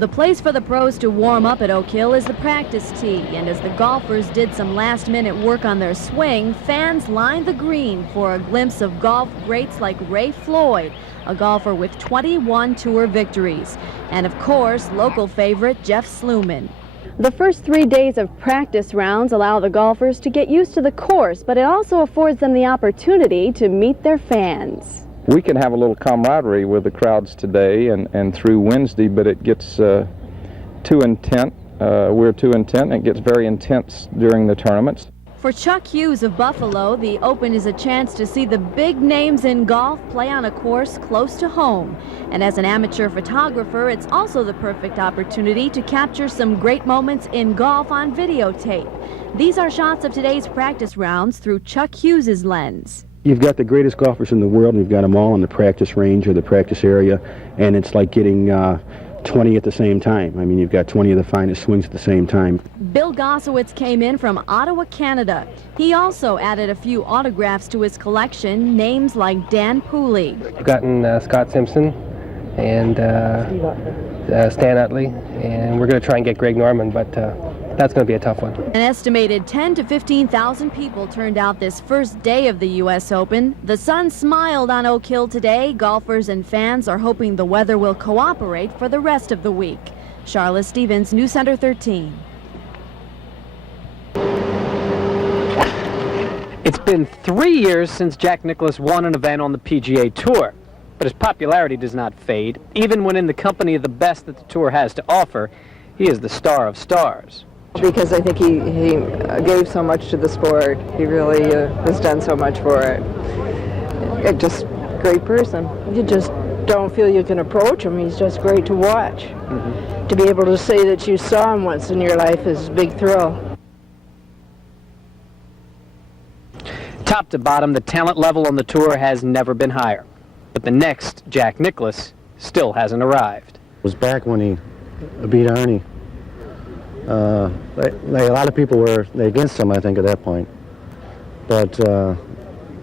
The place for the pros to warm up at Oak Hill is the practice tee, and as the golfers did some last-minute work on their swing, fans lined the green for a glimpse of golf greats like Ray Floyd, a golfer with 21 tour victories, and of course, local favorite Jeff Sluman. The first 3 days of practice rounds allow the golfers to get used to the course, but it also affords them the opportunity to meet their fans. We can have a little camaraderie with the crowds today and through Wednesday, but it gets too intense. We're too intense, and it gets very intense during the tournaments. For Chuck Hughes of Buffalo, the Open is a chance to see the big names in golf play on a course close to home. And as an amateur photographer, it's also the perfect opportunity to capture some great moments in golf on videotape. These are shots of today's practice rounds through Chuck Hughes' lens. You've got the greatest golfers in the world, and you've got them all in the practice range or the practice area, and it's like getting 20 at the same time. I mean, you've got 20 of the finest swings at the same time. Bill Gossowitz came in from Ottawa, Canada. He also added a few autographs to his collection, names like Dan Pooley. I've gotten Scott Simpson and Stan Utley, and we're going to try and get Greg Norman, but that's going to be a tough one. An estimated 10,000 to 15,000 people turned out this first day of the U.S. Open. The sun smiled on Oak Hill today. Golfers and fans are hoping the weather will cooperate for the rest of the week. Charlotte Stevens, News Center 13. It's been 3 years since Jack Nicklaus won an event on the PGA Tour, but his popularity does not fade. Even when in the company of the best that the Tour has to offer, he is the star of stars. Because I think he gave so much to the sport. He really has done so much for it. Just great person. You just don't feel you can approach him. He's just great to watch. To be able to say that you saw him once in your life is a big thrill. Top to bottom, the talent level on the Tour has never been higher. But the next Jack Nicklaus still hasn't arrived. It was back when he beat Arnie. A lot of people were against him, I think, at that point. But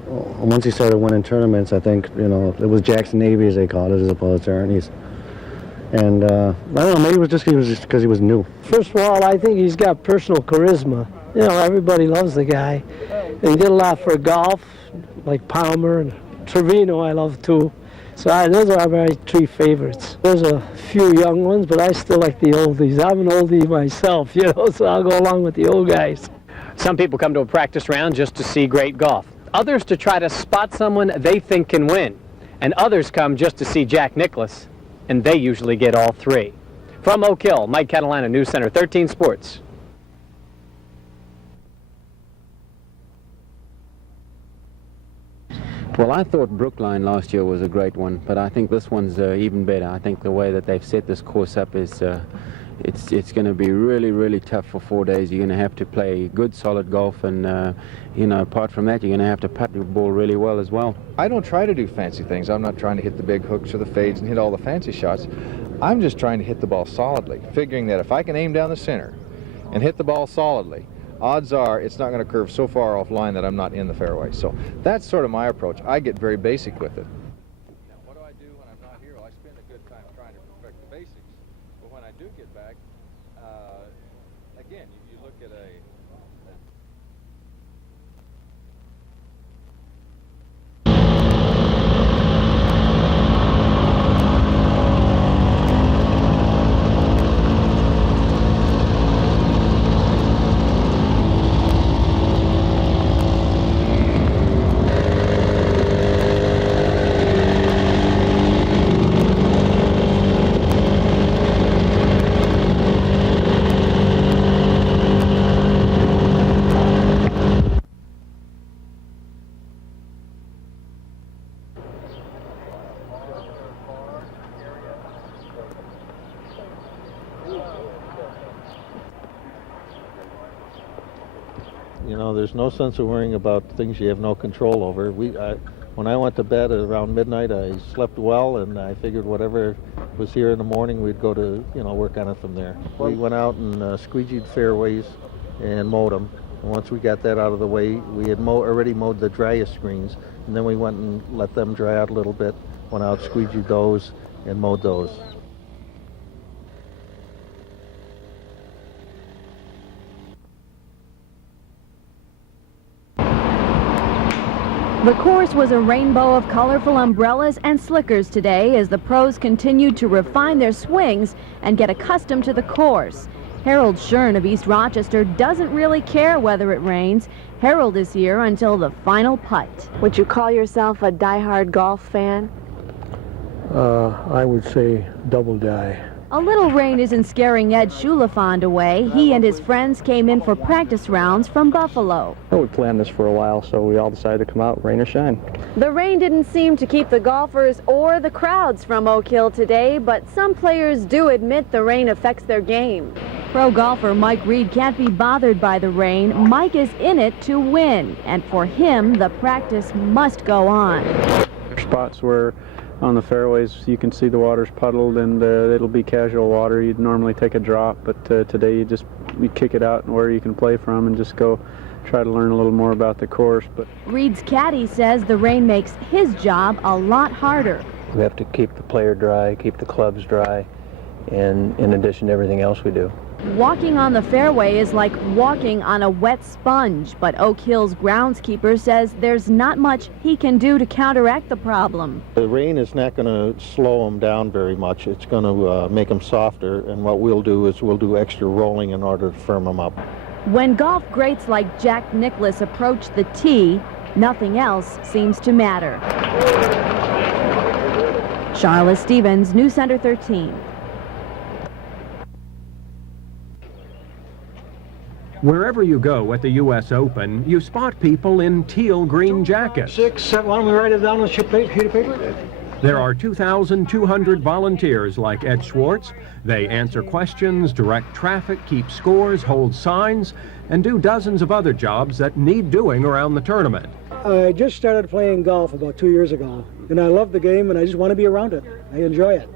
once he started winning tournaments, I think, you know, it was Jack's Navy, as they called it, as opposed to Arnie's. And I don't know, maybe it was just because he was new. First of all, I think he's got personal charisma. You know, everybody loves the guy. And he did a lot for golf, like Palmer and Trevino I love too. So those are my three favorites. There's a few young ones, but I still like the oldies. I'm an oldie myself, you know, so I'll go along with the old guys. Some people come to a practice round just to see great golf. Others to try to spot someone they think can win. And others come just to see Jack Nicklaus, and they usually get all three. From Oak Hill, Mike Catalana, News Center 13 Sports. Well, I thought Brookline last year was a great one, but I think this one's even better. I think the way that they've set this course up is it's going to be really, really tough for 4 days. You're going to have to play good, solid golf, and you know, apart from that, you're going to have to putt the ball really well as well. I don't try to do fancy things. I'm not trying to hit the big hooks or the fades and hit all the fancy shots. I'm just trying to hit the ball solidly, figuring that if I can aim down the center and hit the ball solidly, odds are it's not going to curve so far offline that I'm not in the fairway. So that's sort of my approach. I get very basic with it. Now, what do I do when I'm not here? Well, I spend a good time trying to perfect the basics. But when I do get back, again, you look at a... You know, there's no sense of worrying about things you have no control over. When I went to bed at around midnight, I slept well, and I figured whatever was here in the morning, we'd go to, you know, work on it from there. We went out and squeegeed fairways and mowed them. And once we got that out of the way, we had already mowed the driest greens, and then we went and let them dry out a little bit, went out, squeegeed those, and mowed those. The course was a rainbow of colorful umbrellas and slickers today as the pros continued to refine their swings and get accustomed to the course. Harold Shern of East Rochester doesn't really care whether it rains. Harold is here until the final putt. Would you call yourself a diehard golf fan? I would say double die. A little rain isn't scaring Ed Schulafond away. He and his friends came in for practice rounds from Buffalo. We planned this for a while, so we all decided to come out, rain or shine. The rain didn't seem to keep the golfers or the crowds from Oak Hill today, but some players do admit the rain affects their game. Pro golfer Mike Reed can't be bothered by the rain. Mike is in it to win, and for him, the practice must go on. Spots where on the fairways you can see the water's puddled, and it'll be casual water. You'd normally take a drop, but today you kick it out and where you can play from and just go try to learn a little more about the course. But Reed's caddy says the rain makes his job a lot harder. We have to keep the player dry, keep the clubs dry, and in addition to everything else we do. Walking on the fairway is like walking on a wet sponge, but Oak Hill's groundskeeper says there's not much he can do to counteract the problem. The rain is not going to slow them down very much. It's going to make them softer, and what we'll do is we'll do extra rolling in order to firm them up. When golf greats like Jack Nicklaus approach the tee, nothing else seems to matter. Charlotte Stevens, News Center 13. Wherever you go at the U.S. Open, you spot people in teal green jackets. 6, 7, why don't we write it down on a sheet of paper? There are 2,200 volunteers like Ed Schwartz. They answer questions, direct traffic, keep scores, hold signs, and do dozens of other jobs that need doing around the tournament. I just started playing golf about 2 years ago, and I love the game, and I just want to be around it. I enjoy it.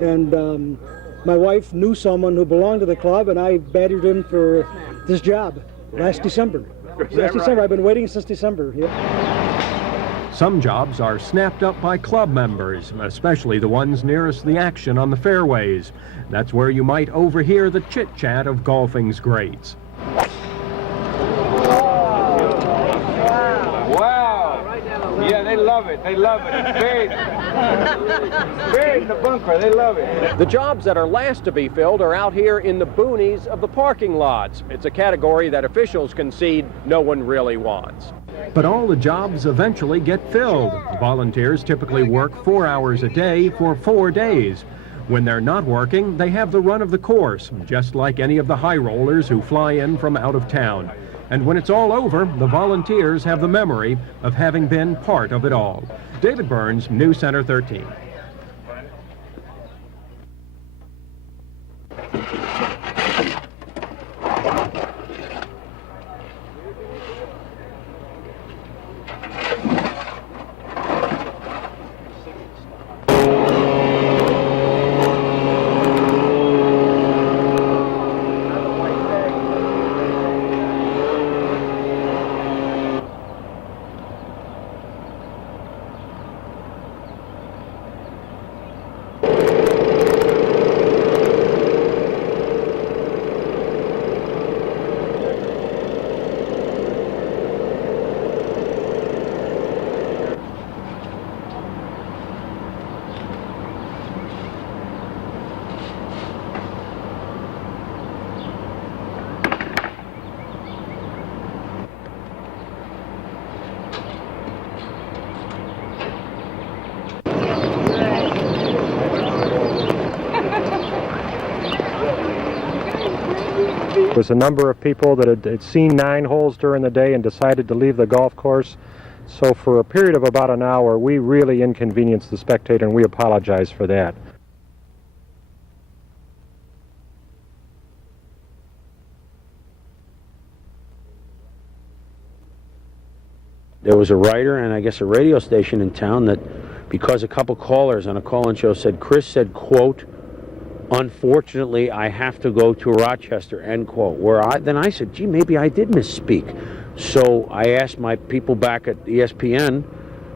And my wife knew someone who belonged to the club, and I badgered him for this job last December. December. I've been waiting since December. Yeah. Some jobs are snapped up by club members, especially the ones nearest the action on the fairways. That's where you might overhear the chit-chat of golfing's greats. Yeah, they love it. They love it. It's big. Big in the bunker. They love it. The jobs that are last to be filled are out here in the boonies of the parking lots. It's a category that officials concede no one really wants. But all the jobs eventually get filled. Volunteers typically work 4 hours a day for 4 days. When they're not working, they have the run of the course, just like any of the high rollers who fly in from out of town. And when it's all over, the volunteers have the memory of having been part of it all. David Burns, News Center 13. There was a number of people that had seen 9 holes during the day and decided to leave the golf course. So for a period of about an hour, we really inconvenienced the spectator, and we apologize for that. There was a writer and I guess a radio station in town that, because a couple callers on a call-in show said, Chris said, quote, "Unfortunately, I have to go to Rochester," end quote. Then I said, gee, maybe I did misspeak. So I asked my people back at ESPN,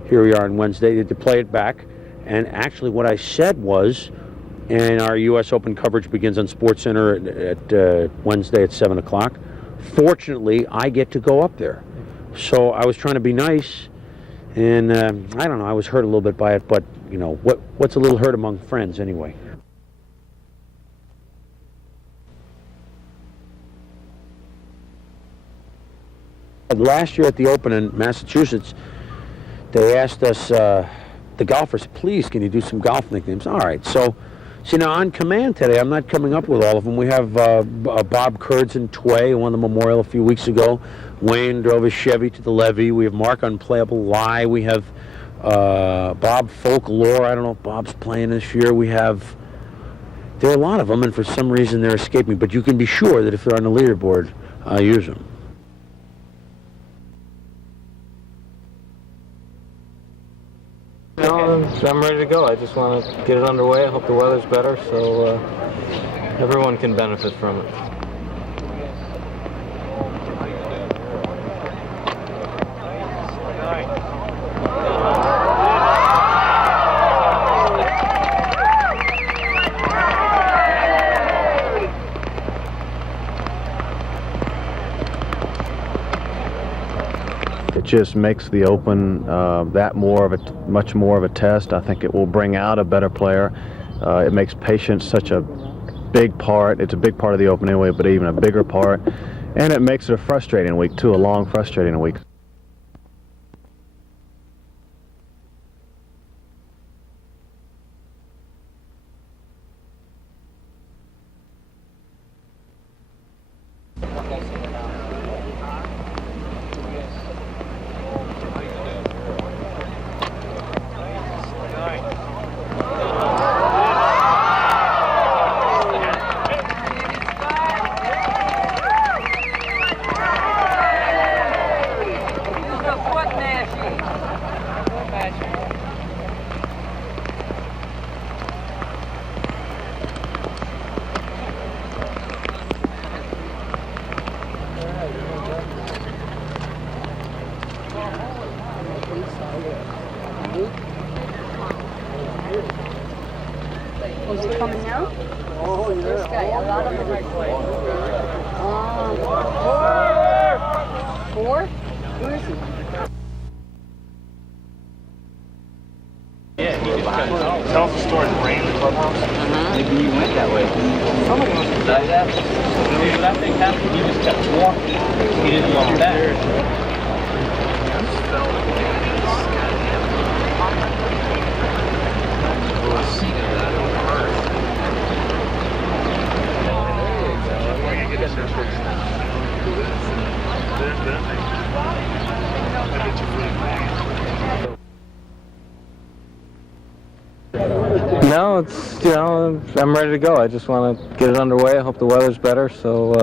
here we are on Wednesday, to play it back. And actually what I said was, and our U.S. Open coverage begins on SportsCenter at Wednesday at 7 o'clock. Fortunately, I get to go up there. So I was trying to be nice, And I don't know, I was hurt a little bit by it, but, you know, what's a little hurt among friends anyway? Last year at the Open in Massachusetts, they asked us, the golfers, please, can you do some golf nicknames? All right, so, see, now on command today, I'm not coming up with all of them. We have Bob Kurds and Tway, who won the Memorial a few weeks ago. Wayne drove his Chevy to the levee. We have Mark Unplayable Lie. We have Bob Folklore. I don't know if Bob's playing this year. We have, there are a lot of them, and for some reason they're escaping. But you can be sure that if they're on the leaderboard, I'll use them. No, I'm ready to go. I just want to get it underway. I hope the weather's better so everyone can benefit from it. It just makes the Open much more of a test. I think it will bring out a better player. It makes patience such a big part. It's a big part of the Open anyway, but even a bigger part. And it makes it a frustrating week too, a long, frustrating week. Is it coming now? Oh, yeah. This guy, a lot of them are four? Where is he? Tell us the story. The rain in the clubhouse? Maybe you went that way. Somebody must have said that. When that thing happened, he just kept walking. He didn't walk back. No, it's, you know, I'm ready to go. I just want to get it underway. I hope the weather's better so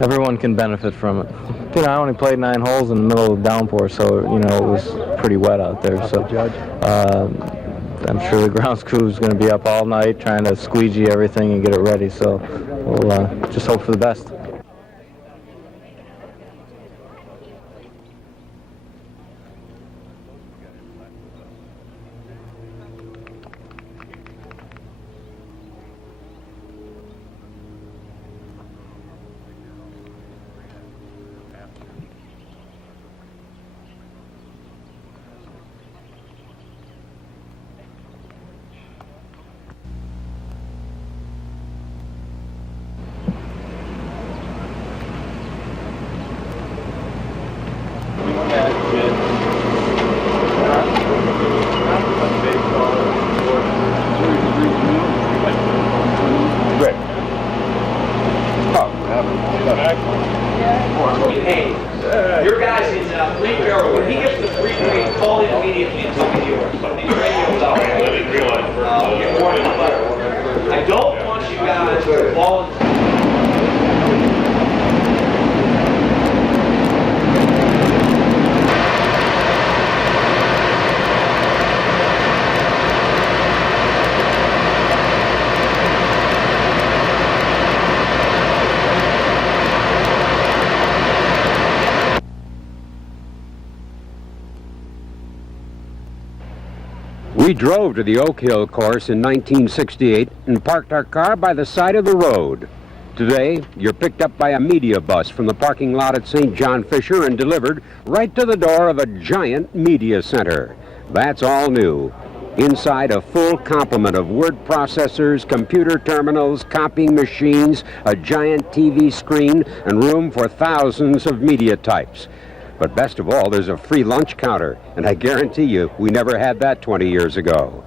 everyone can benefit from it. You know, I only played 9 holes in the middle of the downpour, so, you know, it was pretty wet out there. So I'm sure the grounds crew is going to be up all night trying to squeegee everything and get it ready. So we'll just hope for the best. Your guy's in free barrel. When he gets the free trade, call in immediately and tell me yours. But the radio's out. I didn't realize. I don't want you guys to volunteer. We drove to the Oak Hill course in 1968 and parked our car by the side of the road. Today, you're picked up by a media bus from the parking lot at St. John Fisher and delivered right to the door of a giant media center. That's all new. Inside, a full complement of word processors, computer terminals, copying machines, a giant TV screen, and room for thousands of media types. But best of all, there's a free lunch counter, and I guarantee you, we never had that 20 years ago.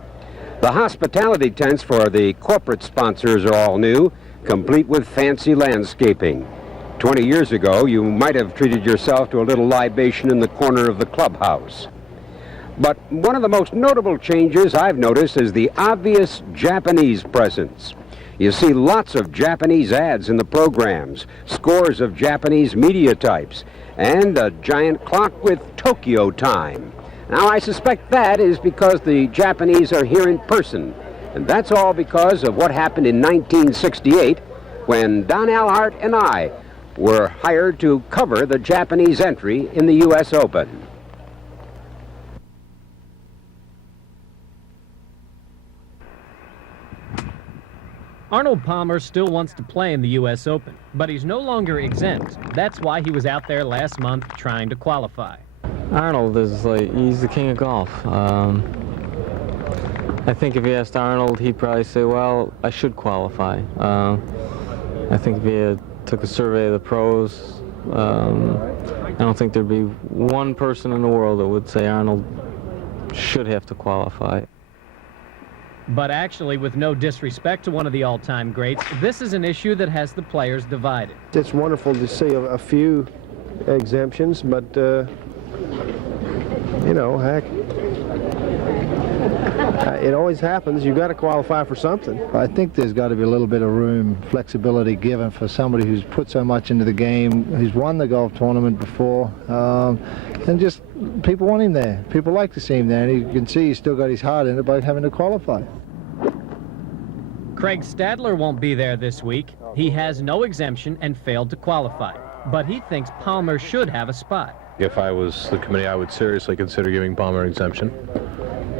The hospitality tents for the corporate sponsors are all new, complete with fancy landscaping. 20 years ago, you might have treated yourself to a little libation in the corner of the clubhouse. But one of the most notable changes I've noticed is the obvious Japanese presence. You see lots of Japanese ads in the programs, scores of Japanese media types, and a giant clock with Tokyo time. Now, I suspect that is because the Japanese are here in person. And that's all because of what happened in 1968 when Don Alhart and I were hired to cover the Japanese entry in the U.S. Open. Arnold Palmer still wants to play in the U.S. Open, but he's no longer exempt. That's why he was out there last month trying to qualify. Arnold is he's the king of golf. I think if you asked Arnold, he'd probably say, well, I should qualify. I think if he took a survey of the pros, I don't think there'd be one person in the world that would say Arnold should have to qualify. But actually, with no disrespect to one of the all-time greats, this is an issue that has the players divided. It's wonderful to see a few exemptions, but, you know, heck, it always happens. You've got to qualify for something. I think there's got to be a little bit of room, flexibility given for somebody who's put so much into the game, who's won the golf tournament before, and just people want him there. People like to see him there, and you can see he's still got his heart in it by having to qualify. Craig Stadler won't be there this week. He has no exemption and failed to qualify, but he thinks Palmer should have a spot. If I was the committee, I would seriously consider giving Palmer an exemption.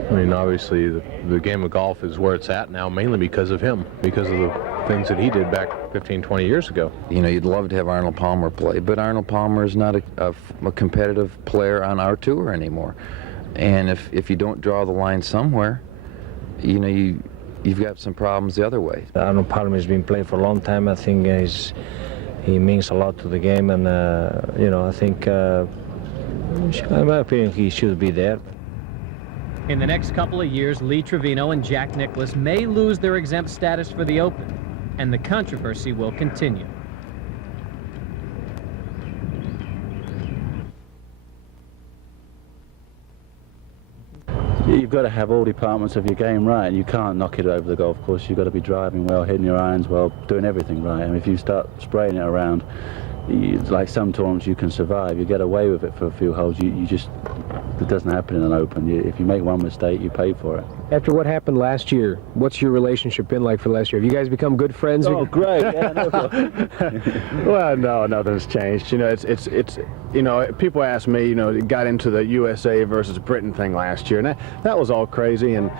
I mean, obviously, the game of golf is where it's at now, mainly because of him, because of the things that he did back 15, 20 years ago. You know, you'd love to have Arnold Palmer play, but Arnold Palmer is not a competitive player on our tour anymore. And if you don't draw the line somewhere, you know, you've got some problems the other way. Arnold Palmer has been playing for a long time. I think he means a lot to the game, and, you know, I think, in my opinion, he should be there. In the next couple of years, Lee Trevino and Jack Nicklaus may lose their exempt status for the Open, and the controversy will continue. You've got to have all departments of your game right. You can't knock it over the golf course. You've got to be driving well, hitting your irons well, doing everything right. And if you start spraying it around, like some tournaments you can survive, you get away with it for a few holes. It doesn't happen in an Open. If you make one mistake, you pay for it. After what happened last year, what's your relationship been like for last year? Have you guys become good friends? Oh, great. Yeah, Well, no, nothing's changed. You know, it's you know, people ask me, you know, it got into the USA versus Britain thing last year, and that was all crazy, and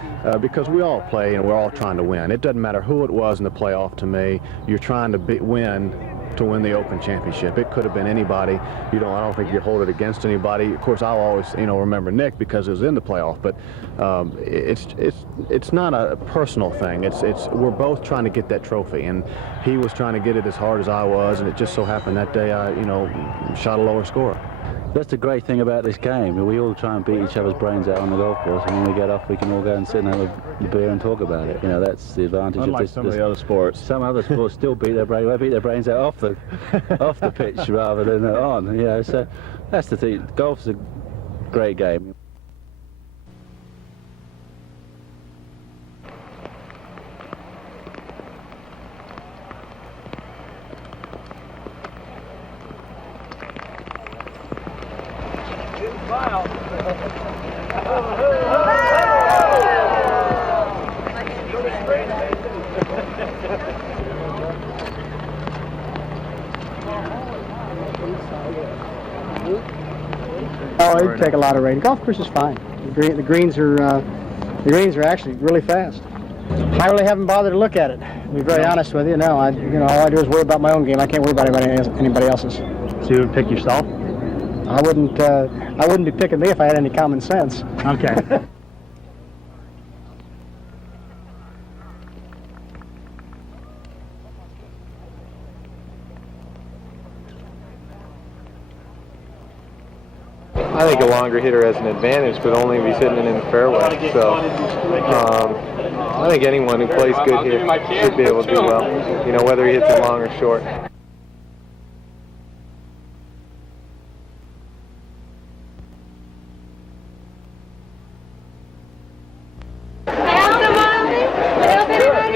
because we all play and we're all trying to win. It doesn't matter who it was in the playoff to me. You're trying to win to win the Open Championship. It could have been anybody. I don't think you hold it against anybody. Of course, I'll always, you know, remember Nick because it was in the playoff, but it's not a personal thing. We're both trying to get that trophy, and he was trying to get it as hard as I was, and it just so happened that day I, you know, shot a lower score. That's the great thing about this game. We all try and beat each other's brains out on the golf course, and when we get off, we can all go and sit and have a beer and talk about it. You know, that's the advantage Unlike of this. Some of the other sports. Some other sports still beat their brains out off the pitch rather than on. You know, so that's the thing. Golf's a great game. Oh, it'd take a lot of rain. Golf course is fine. The greens are actually really fast. I really haven't bothered to look at it, to be very honest with you. No, all I do is worry about my own game. I can't worry about anybody else's. So you would pick yourself? I wouldn't be picking me if I had any common sense. Okay. I think a longer hitter has an advantage, but only if he's hitting it in the fairway. So I think anyone who plays good here should be able to do well, whether he hits it long or short.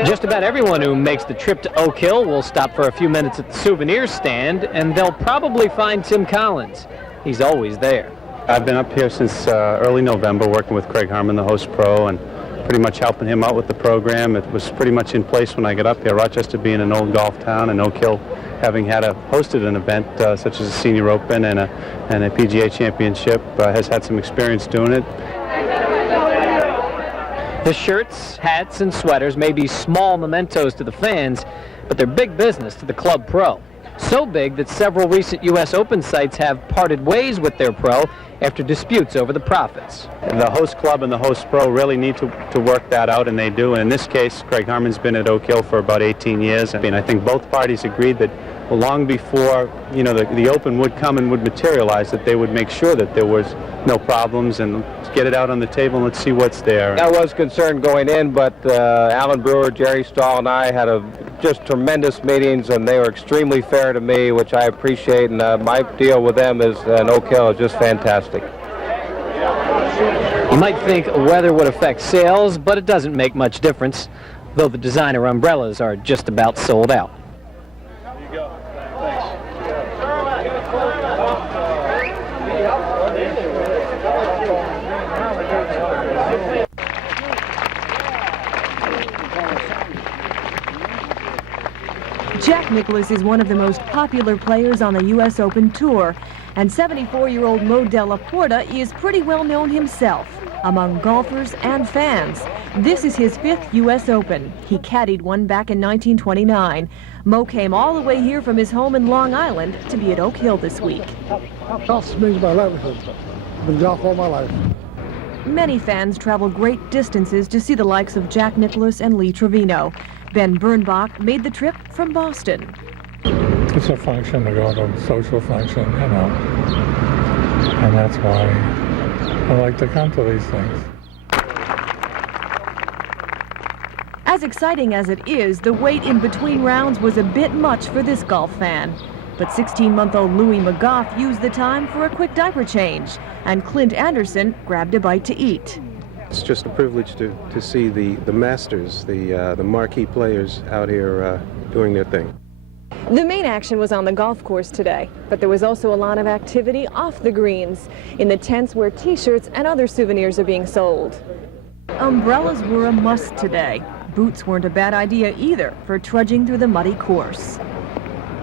Just about everyone who makes the trip to Oak Hill will stop for a few minutes at the souvenir stand, and they'll probably find Tim Collins. He's always there. I've been up here since early November working with Craig Harmon, the host pro, and pretty much helping him out with the program. It was pretty much in place when I got up here. Rochester being an old golf town, and Oak Hill having hosted an event such as a Senior Open and a PGA Championship, has had some experience doing it. The shirts, hats, and sweaters may be small mementos to the fans, but they're big business to the club pro. So big that several recent U.S. Open sites have parted ways with their pro after disputes over the profits. The host club and the host pro really need to work that out, and they do. And in this case, Craig Harmon's been at Oak Hill for about 18 years. I mean, I think both parties agreed that long before, the Open would come and would materialize, that they would make sure that there was no problems and get it out on the table and let's see what's there. I was concerned going in, but Alan Brewer, Jerry Stahl, and I had just tremendous meetings, and they were extremely fair to me, which I appreciate, and my deal with them is in Oak Hill is just fantastic. You might think weather would affect sales, but it doesn't make much difference, though the designer umbrellas are just about sold out. Jack Nicklaus is one of the most popular players on the U.S. Open Tour, and 74-year-old Mo Della Porta is pretty well known himself among golfers and fans. This is his 5th U.S. Open. He caddied one back in 1929. Mo came all the way here from his home in Long Island to be at Oak Hill this week. Golf means my livelihood. I've been golf all my life. Many fans travel great distances to see the likes of Jack Nicklaus and Lee Trevino. Ben Bernbach made the trip from Boston. It's a function to go to a social function, and that's why I like to come to these things. As exciting as it is, the wait in between rounds was a bit much for this golf fan. But 16-month-old Louis McGough used the time for a quick diaper change, and Clint Anderson grabbed a bite to eat. It's just a privilege to see the masters, the marquee players out here doing their thing. The main action was on the golf course today, but there was also a lot of activity off the greens, in the tents where T-shirts and other souvenirs are being sold. Umbrellas were a must today. Boots weren't a bad idea either for trudging through the muddy course.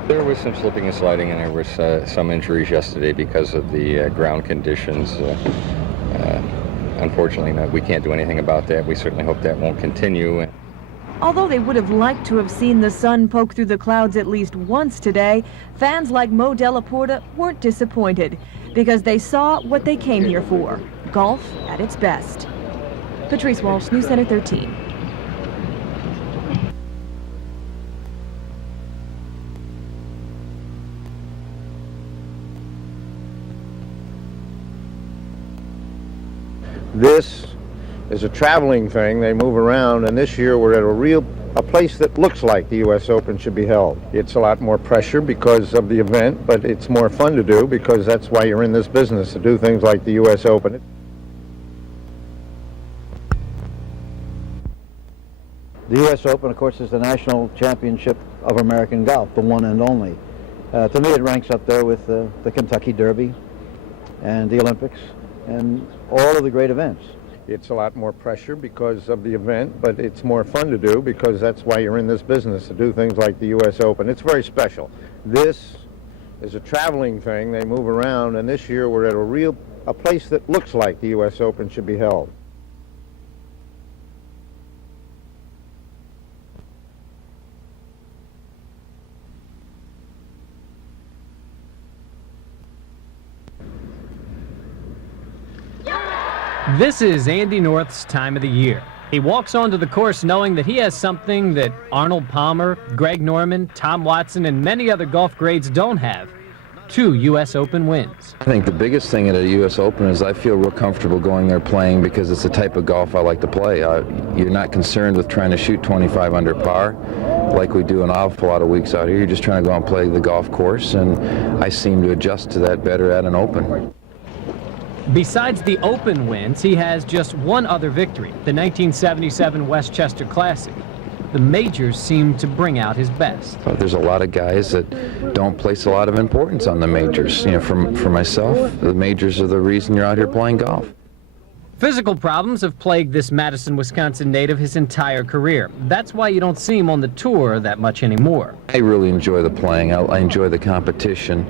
There was some slipping and sliding, and there was some injuries yesterday because of the ground conditions. Unfortunately, we can't do anything about that. We certainly hope that won't continue. Although they would have liked to have seen the sun poke through the clouds at least once today, fans like Mo Della Porta weren't disappointed because they saw what they came here for, golf at its best. Patrice Walsh, News Center 13. This is a traveling thing. They move around, and this year we're at a place that looks like the U.S. Open should be held. It's a lot more pressure because of the event, but it's more fun to do because that's why you're in this business, to do things like the U.S. Open. The U.S. Open, of course, is the national championship of American golf, the one and only. To me, it ranks up there with the Kentucky Derby and the Olympics and all of the great events. It's a lot more pressure because of the event, but it's more fun to do because that's why you're in this business, to do things like the U.S. Open. It's very special. This is a traveling thing. They move around, and this year we're at a place that looks like the U.S. Open should be held. This is Andy North's time of the year. He walks onto the course knowing that he has something that Arnold Palmer, Greg Norman, Tom Watson, and many other golf greats don't have. 2 U.S. Open wins. I think the biggest thing at a U.S. Open is I feel real comfortable going there playing because it's the type of golf I like to play. You're not concerned with trying to shoot 25 under par like we do an awful lot of weeks out here. You're just trying to go out and play the golf course, and I seem to adjust to that better at an Open. Besides the Open wins, he has just one other victory, the 1977 Westchester Classic. The majors seem to bring out his best. There's a lot of guys that don't place a lot of importance on the majors. You know, for myself, the majors are the reason you're out here playing golf. Physical problems have plagued this Madison, Wisconsin native his entire career. That's why you don't see him on the tour that much anymore. I really enjoy the playing. I enjoy the competition.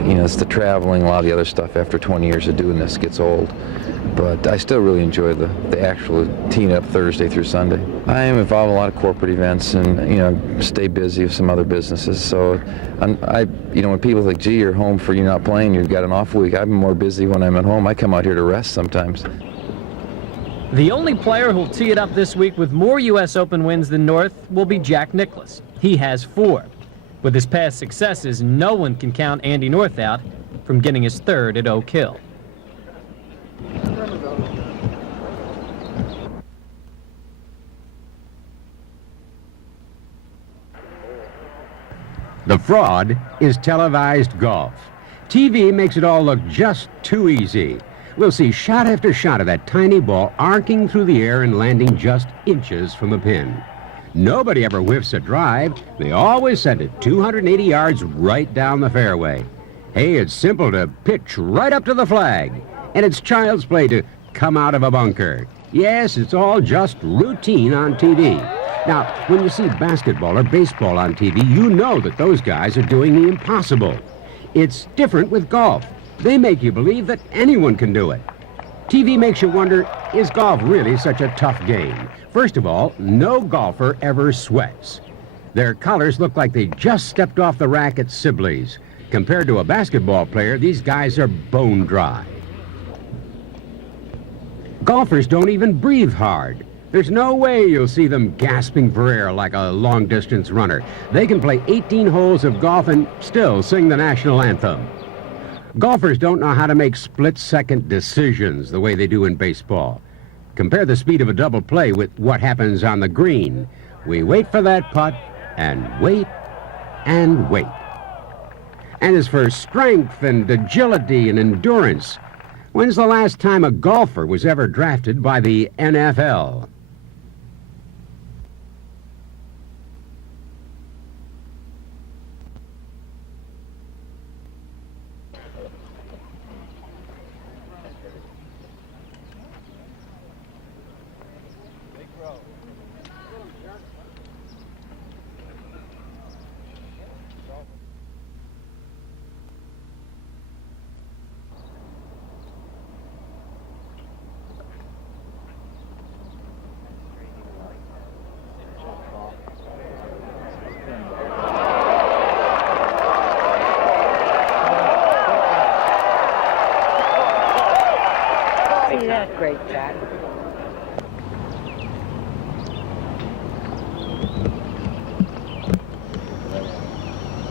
You know, it's the traveling, a lot of the other stuff after 20 years of doing this gets old. But I still really enjoy the actual teeing up Thursday through Sunday. I am involved in a lot of corporate events and, you know, stay busy with some other businesses. So, you know, when people think, gee, you're home for, you're not playing, you've got an off week, I'm more busy when I'm at home. I come out here to rest sometimes. The only player who'll tee it up this week with more U.S. Open wins than North will be Jack Nicklaus. He has 4. With his past successes, no one can count Andy North out from getting his 3rd at Oak Hill. The fraud is televised golf. TV makes it all look just too easy. We'll see shot after shot of that tiny ball arcing through the air and landing just inches from the pin. Nobody ever whiffs a drive. They always send it 280 yards right down the fairway. Hey, it's simple to pitch right up to the flag. And it's child's play to come out of a bunker. Yes, it's all just routine on TV. Now, when you see basketball or baseball on TV, you know that those guys are doing the impossible. It's different with golf. They make you believe that anyone can do it. TV makes you wonder, is golf really such a tough game? First of all, no golfer ever sweats. Their colors look like they just stepped off the rack at Sibley's. Compared to a basketball player, these guys are bone dry. Golfers don't even breathe hard. There's no way you'll see them gasping for air like a long-distance runner. They can play 18 holes of golf and still sing the national anthem. Golfers don't know how to make split-second decisions the way they do in baseball. Compare the speed of a double play with what happens on the green. We wait for that putt and wait and wait. And as for strength and agility and endurance, when's the last time a golfer was ever drafted by the NFL? That's great, Jack.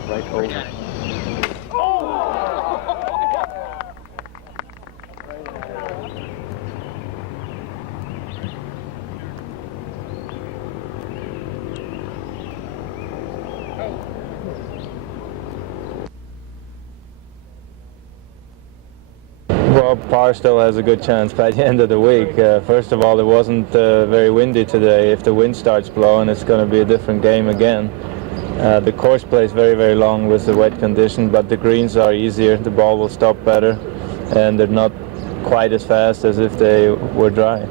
Right over. Well, par still has a good chance by the end of the week. First of all, it wasn't very windy today. If the wind starts blowing, it's going to be a different game again. The course plays very, very long with the wet condition, but the greens are easier. The ball will stop better, and they're not quite as fast as if they were dry.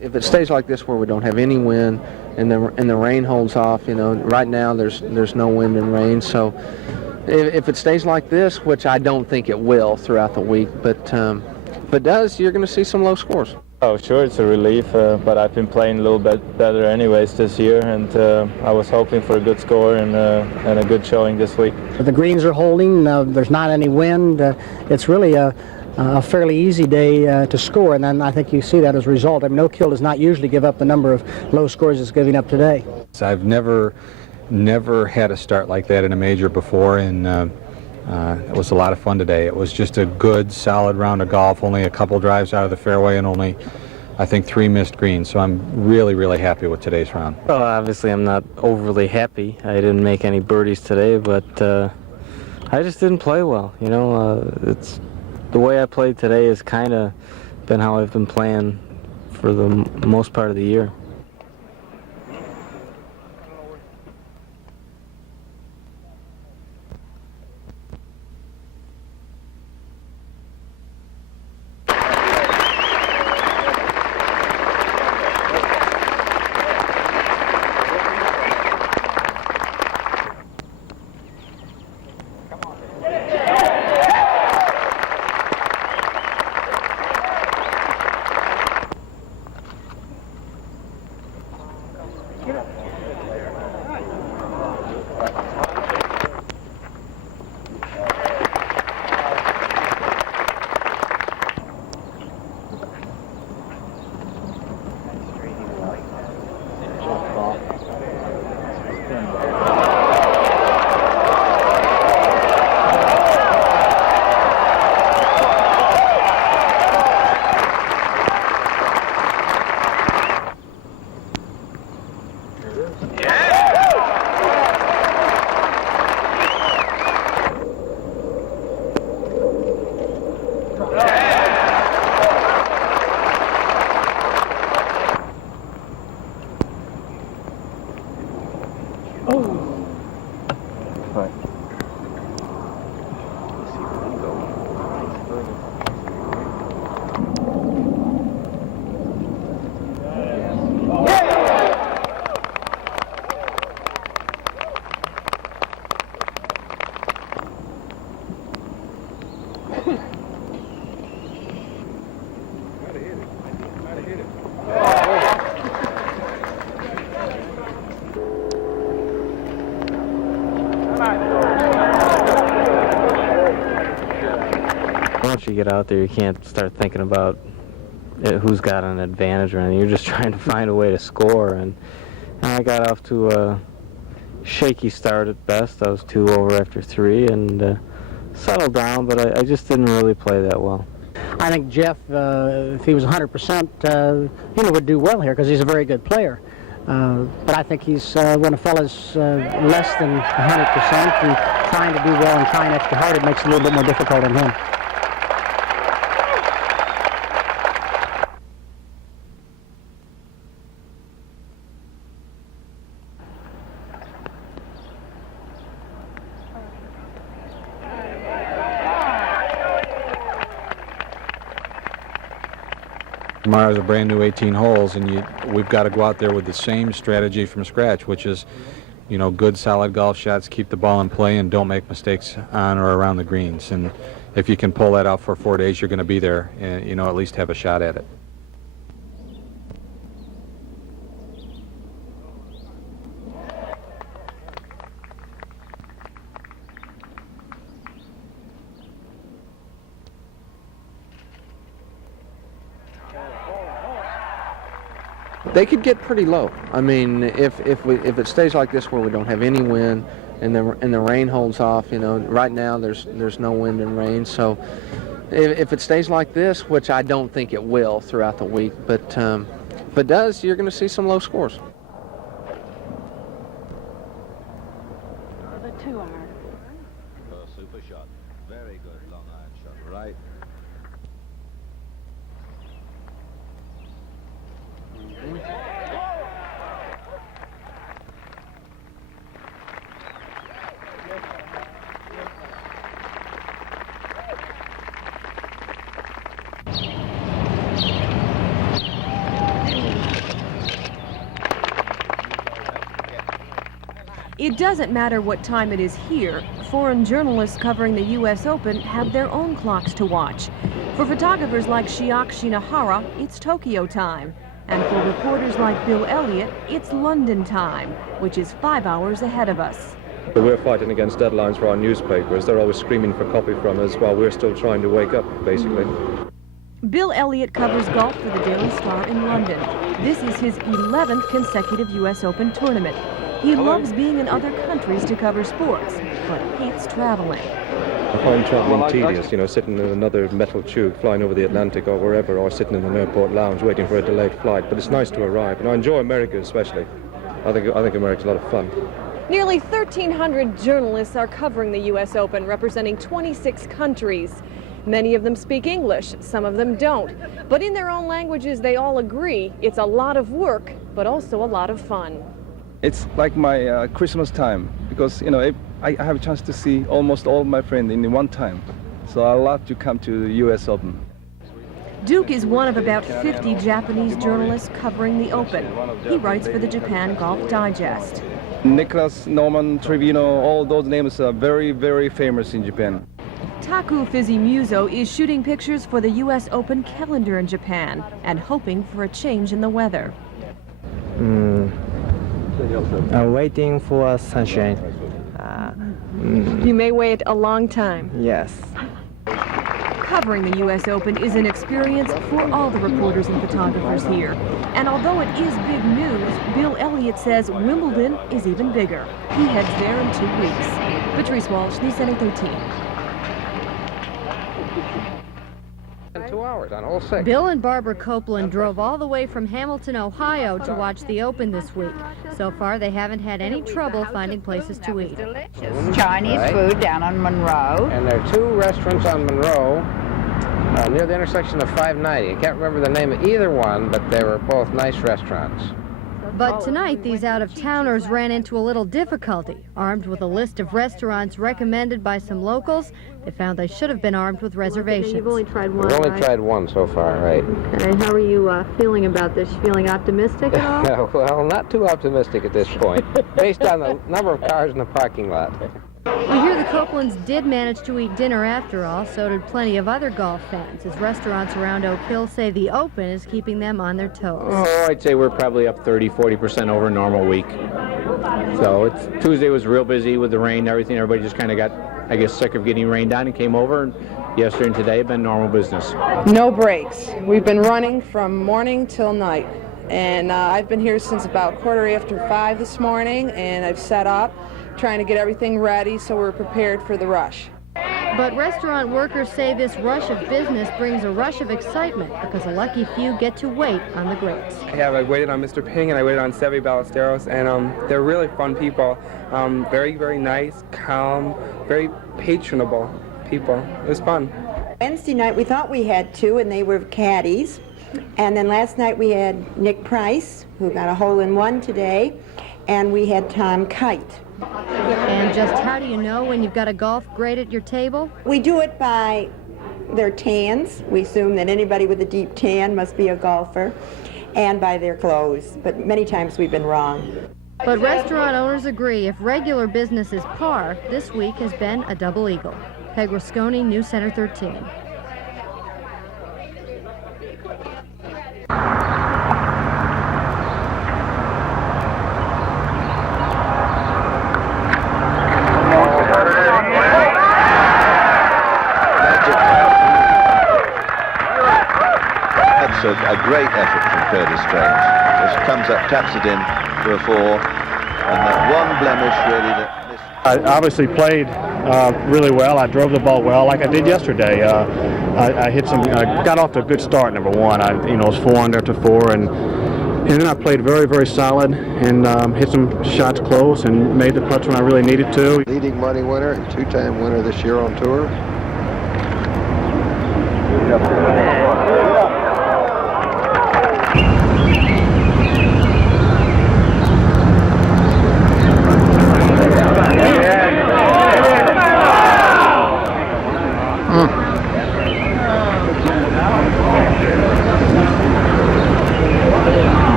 If it stays like this where we don't have any wind and the rain holds off, you know, right now there's no wind and rain, so if it stays like this, which I don't think it will throughout the week, but if it does, you're going to see some low scores. Oh, sure, it's a relief, but I've been playing a little bit better anyways this year, and I was hoping for a good score and a good showing this week. The greens are holding, there's not any wind. It's really a fairly easy day to score, and then I think you see that as a result. I mean, Oak Hill does not usually give up the number of low scores it's giving up today. I've never had a start like that in a major before, and it was a lot of fun today. It was just a good, solid round of golf, only a couple drives out of the fairway and only, I think, 3 missed greens, so I'm really, really happy with today's round. Well, obviously I'm not overly happy. I didn't make any birdies today, but I just didn't play well. You know, it's the way I played today has kind of been how I've been playing for the most part of the year. Once you get out there, you can't start thinking about who's got an advantage or anything. You're just trying to find a way to score, and I got off to a shaky start at best. I was 2 over after 3 and settled down, but I just didn't really play that well. I think Jeff, if he was 100%, would do well here because he's a very good player. But I think he's when a fella's less than 100% and trying to do well and trying extra hard, it makes it a little bit more difficult on him. Tomorrow's a brand new 18 holes, and we've got to go out there with the same strategy from scratch, which is, good solid golf shots, keep the ball in play, and don't make mistakes on or around the greens. And if you can pull that out for 4 days, you're going to be there and, at least have a shot at it. They could get pretty low. I mean, if it stays like this where we don't have any wind and the rain holds off, right now there's no wind and rain. So if it stays like this, which I don't think it will throughout the week, but if it does, you're going to see some low scores. The 2-iron. Super shot. Very good long iron shot. Right. It doesn't matter what time it is here. foreign journalists covering the U.S. Open have their own clocks to watch. For photographers like Shiak Shinahara, it's Tokyo time. And for reporters like Bill Elliott, it's London time, which is 5 hours ahead of us. We're fighting against deadlines for our newspapers. They're always screaming for copy from us while we're still trying to wake up, basically. Bill Elliott covers golf for the Daily Star in London. This is his 11th consecutive U.S. Open tournament. He loves being in other countries to cover sports, but hates traveling. I find traveling tedious, you know, sitting in another metal tube, flying over the Atlantic or wherever, or sitting in an airport lounge waiting for a delayed flight. But it's nice to arrive, and I enjoy America especially. I think America's a lot of fun. Nearly 1,300 journalists are covering the U.S. Open, representing 26 countries. Many of them speak English, some of them don't. But in their own languages, they all agree it's a lot of work, but also a lot of fun. It's like my Christmas time, because, you know, I have a chance to see almost all my friends in one time. So I love to come to the U.S. Open. Duke is one of about 50 Japanese journalists covering the Open. He writes for the Japan Golf Digest. Nicklaus, Norman, Trevino, all those names are very, very famous in Japan. Taku Fujimiuso is shooting pictures for the U.S. Open calendar in Japan and hoping for a change in the weather. I'm waiting for sunshine. You may wait a long time. Yes. Covering the U.S. Open is an experience for all the reporters and photographers here. And although it is big news, Bill Elliott says Wimbledon is even bigger. He heads there in 2 weeks. Patrice Walsh, News Center 13. 2 hours on hole 6. Bill and Barbara Copeland drove all the way from Hamilton, Ohio to watch the Open this week. So far, they haven't had any trouble finding places to eat. Chinese food down on Monroe. And there are 2 restaurants on Monroe near the intersection of 590. I can't remember the name of either one, but they were both nice restaurants. But tonight, these out-of-towners ran into a little difficulty. Armed with a list of restaurants recommended by some locals, they found they should have been armed with reservations. You've only tried one, We've only right? tried one so far, right? Okay, how are you feeling about this? Feeling optimistic at all? Well, not too optimistic at this point, based on the number of cars in the parking lot. We hear the Copelands did manage to eat dinner after all, so did plenty of other golf fans, as restaurants around Oak Hill say the Open is keeping them on their toes. Oh, I'd say we're probably up 30-40% over a normal week. So Tuesday was real busy with the rain and everything. Everybody just kind of got, I guess, sick of getting rained on and came over. And yesterday and today have been normal business. No breaks. We've been running from morning till night. And I've been here since about 5:15 this morning, and I've set up, trying to get everything ready so we're prepared for the rush. But restaurant workers say this rush of business brings a rush of excitement because a lucky few get to wait on the greats. Yeah, I waited on Mr. Ping and I waited on Sevi Ballesteros, and they're really fun people. Very, very nice, calm, very patronable people. It was fun. Wednesday night we thought we had 2, and they were caddies. And then last night we had Nick Price, who got a hole-in-one today, and we had Tom Kite. And just how do you know when you've got a golf great at your table? We do it by their tans. We assume that anybody with a deep tan must be a golfer, and by their clothes. But many times we've been wrong. But restaurant owners agree if regular business is par, this week has been a double eagle. Peg Rasconi, News Center 13. A great effort from Curtis Strange. Just comes up, taps it in for a 4, and that one blemish really that missed. I obviously played really well. I drove the ball well, like I did yesterday. I hit some. I got off to a good start. Number one, I was 4 under after 4, and then I played very, very solid and hit some shots close and made the putts when I really needed to. Leading money winner and 2-time winner this year on tour.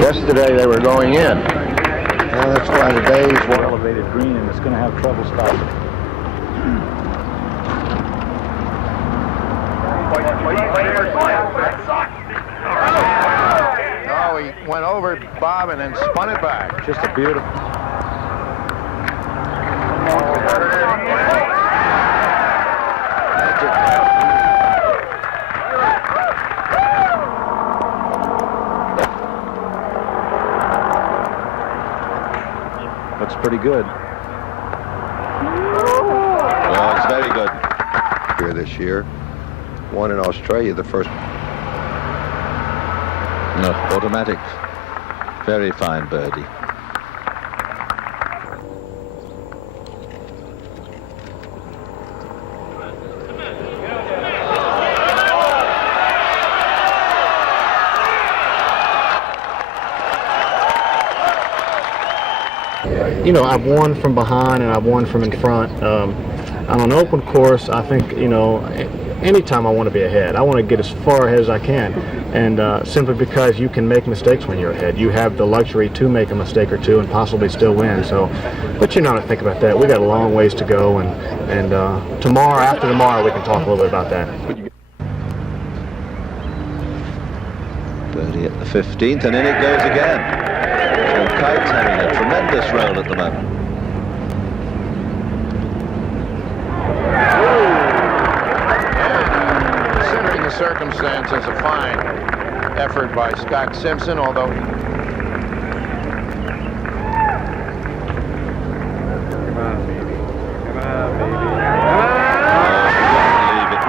Yesterday they were going in. Well, that's why today's elevated green, and it's going to have trouble stopping. Oh, he went over Bob and then spun it back. Just a beautiful. Looks pretty good. Well, it's very good. Here this year, won in Australia the first. No, automatic. Very fine birdie. You know, I've won from behind and I've won from in front. On an open course, I think, you know, anytime I want to be ahead, I want to get as far ahead as I can. And simply because you can make mistakes when you're ahead. You have the luxury to make a mistake or two and possibly still win. So, but you know how to think about that. We got a long ways to go, and tomorrow, after tomorrow, we can talk a little bit about that. Birdie at the 15th, and in it goes again. So Kite's having a tremendous roll at the moment. Considering the circumstances, a fine effort by Scott Simpson, although Come on, baby. Come on, baby.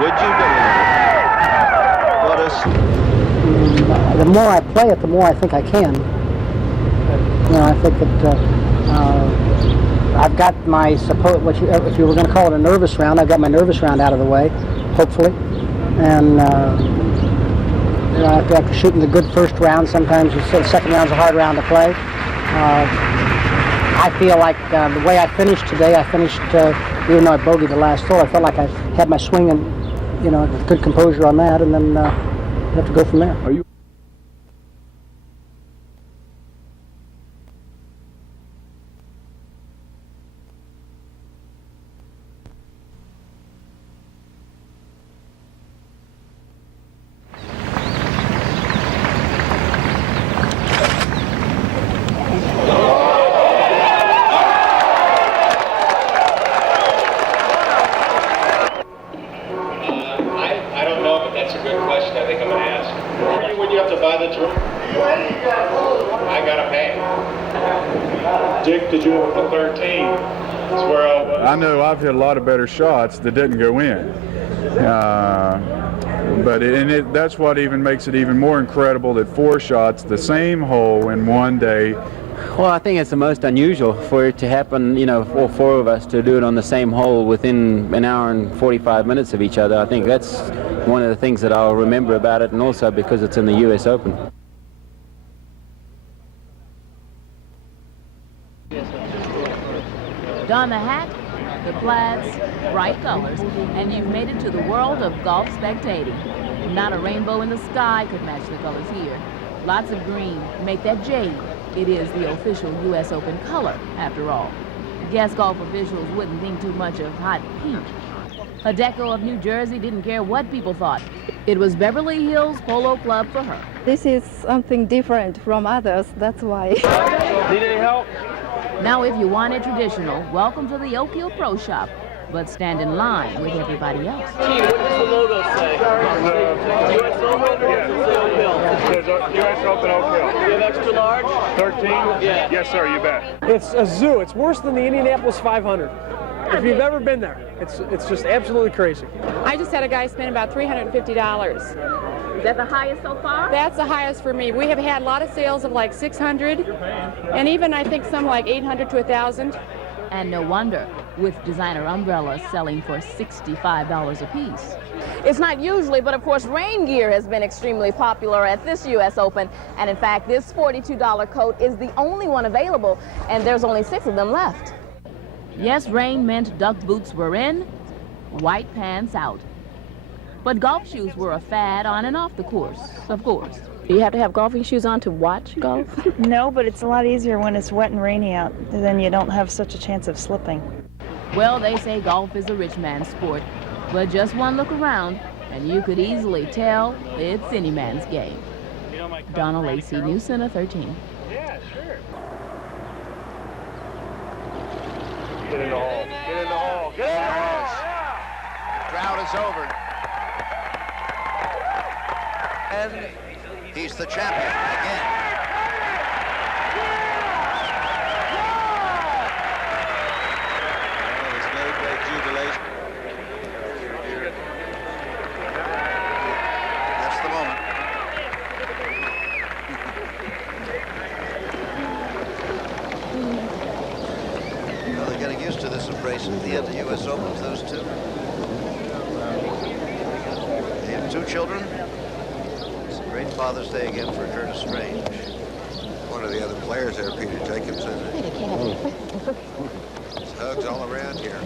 Would you believe it? What a... The more I play it, the more I think I can. You know, I think that I've got my if you were going to call it a nervous round, I've got my nervous round out of the way, hopefully. And you know, after shooting the good first round, sometimes the second round's a hard round to play. I feel like the way I finished today, even though I bogeyed the last hole, I felt like I had my swing and, you know, good composure on that, and then you have to go from there. Are you? Dick, did you ever put 13? That's where I was. I know I've hit a lot of better shots that didn't go in. That's what even makes it even more incredible that 4 shots, the same hole in one day. Well, I think it's the most unusual for it to happen, you know, all 4 of us to do it on the same hole within an hour and 45 minutes of each other. I think that's one of the things that I'll remember about it, and also because it's in the U.S. Open. Don the hat, the plaids, bright colors, and you've made it to the world of golf spectating. Not a rainbow in the sky could match the colors here. Lots of green make that jade. It is the official U.S. Open color, after all. Guess golf officials wouldn't think too much of hot pink. Hideko of New Jersey didn't care what people thought. It was Beverly Hills Polo Club for her. This is something different from others, that's why. Need any help? Now, if you want it traditional, welcome to the Oak Hill Pro Shop, but stand in line with everybody else. What does the logo say? U.S. Open? Yeah. It says U.S. Open Oak Hill. Do you have extra large? 13? Yeah. Yes, sir, you bet. It's a zoo. It's worse than the Indianapolis 500. If you've ever been there, it's just absolutely crazy. I just had a guy spend about $350. Is that the highest so far? That's the highest for me. We have had a lot of sales of like 600, and even I think some like 800 to 1,000. And no wonder, with designer umbrellas selling for $65 a piece. It's not usually, but of course rain gear has been extremely popular at this U.S. Open. And in fact, this $42 coat is the only one available, and there's only 6 of them left. Yes, rain meant duck boots were in, white pants out. But golf shoes were a fad on and off the course, of course. Do you have to have golfing shoes on to watch golf? No, but it's a lot easier when it's wet and rainy out. Then you don't have such a chance of slipping. Well, they say golf is a rich man's sport, but just one look around and you could easily tell it's any man's game. Donna Lacey, News Center 13. Yeah, sure. Get in the hole. Get in the hole. Get in the hole. Drought is over. And he's the champion again. There's no great jubilation. That's the moment. Well, they're getting used to this embrace at the end of U.S. Opens, those two. They have 2 children. It's a great Father's Day again for Curtis Strange. One of the other players there, Peter Jacobs, isn't it? It's hugs all around here.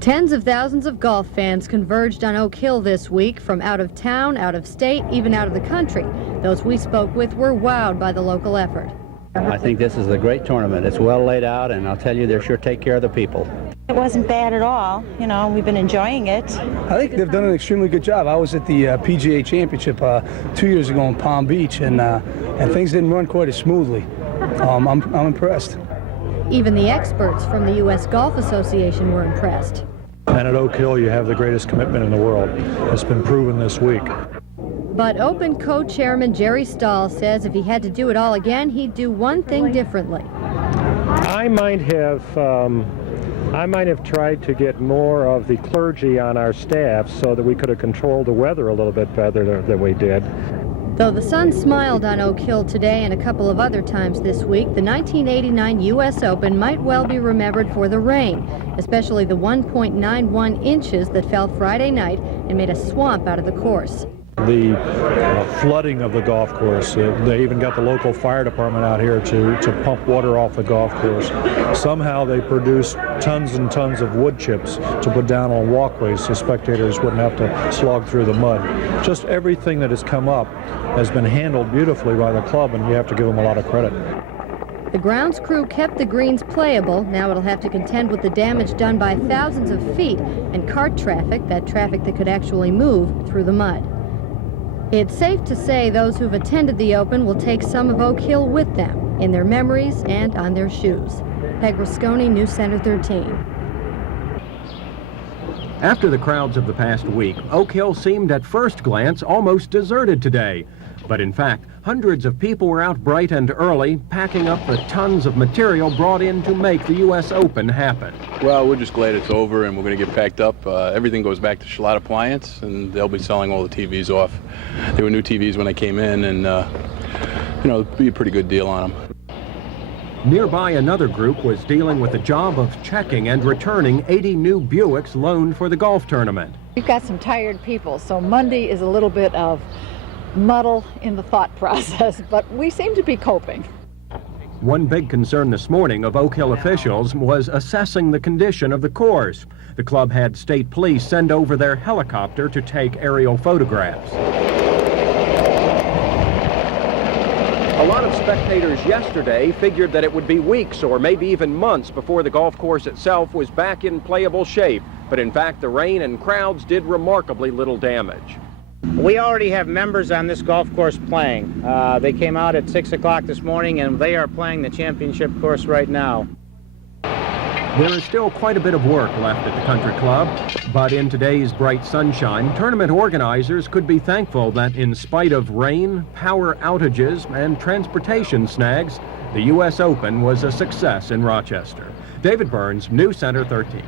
Tens of thousands of golf fans converged on Oak Hill this week from out of town, out of state, even out of the country. Those we spoke with were wowed by the local effort. I think this is a great tournament. It's well laid out, and I'll tell you, they sure take care of the people. It wasn't bad at all. You know, we've been enjoying it. I think they've done an extremely good job. I was at the PGA Championship 2 years ago in Palm Beach, and things didn't run quite as smoothly. I'm impressed. Even the experts from the U.S. Golf Association were impressed. And at Oak Hill, you have the greatest commitment in the world. It's been proven this week. But Open co-chairman Jerry Stahl says if he had to do it all again, he'd do one thing differently. I might have tried to get more of the clergy on our staff so that we could have controlled the weather a little bit better than we did. Though the sun smiled on Oak Hill today and a couple of other times this week, the 1989 U.S. Open might well be remembered for the rain, especially the 1.91 inches that fell Friday night and made a swamp out of the course. The flooding of the golf course. They even got the local fire department out here to pump water off the golf course. Somehow they produced tons and tons of wood chips to put down on walkways so spectators wouldn't have to slog through the mud. Just everything that has come up has been handled beautifully by the club, and you have to give them a lot of credit. The grounds crew kept the greens playable. Now it'll have to contend with the damage done by thousands of feet and cart traffic, that traffic that could actually move through the mud. It's safe to say those who've attended the Open will take some of Oak Hill with them, in their memories and on their shoes. Peg Rasconi, News Center 13. After the crowds of the past week, Oak Hill seemed at first glance almost deserted today. But in fact, hundreds of people were out bright and early, packing up the tons of material brought in to make the U.S. Open happen. Well, we're just glad it's over and we're going to get packed up. Everything goes back to Schlott Appliance, and they'll be selling all the TVs off. They were new TVs when I came in, and, it'll be a pretty good deal on them. Nearby, another group was dealing with the job of checking and returning 80 new Buicks loaned for the golf tournament. We've got some tired people, so Monday is a little bit of muddle in the thought process, but we seem to be coping. One big concern this morning of Oak Hill officials was assessing the condition of the course. The club had state police send over their helicopter to take aerial photographs. A lot of spectators yesterday figured that it would be weeks or maybe even months before the golf course itself was back in playable shape. But in fact, the rain and crowds did remarkably little damage. We already have members on this golf course playing. They came out at 6 o'clock this morning, and they are playing the championship course right now. There is still quite a bit of work left at the country club, but in today's bright sunshine, tournament organizers could be thankful that in spite of rain, power outages, and transportation snags, the U.S. Open was a success in Rochester. David Burns, News Center 13.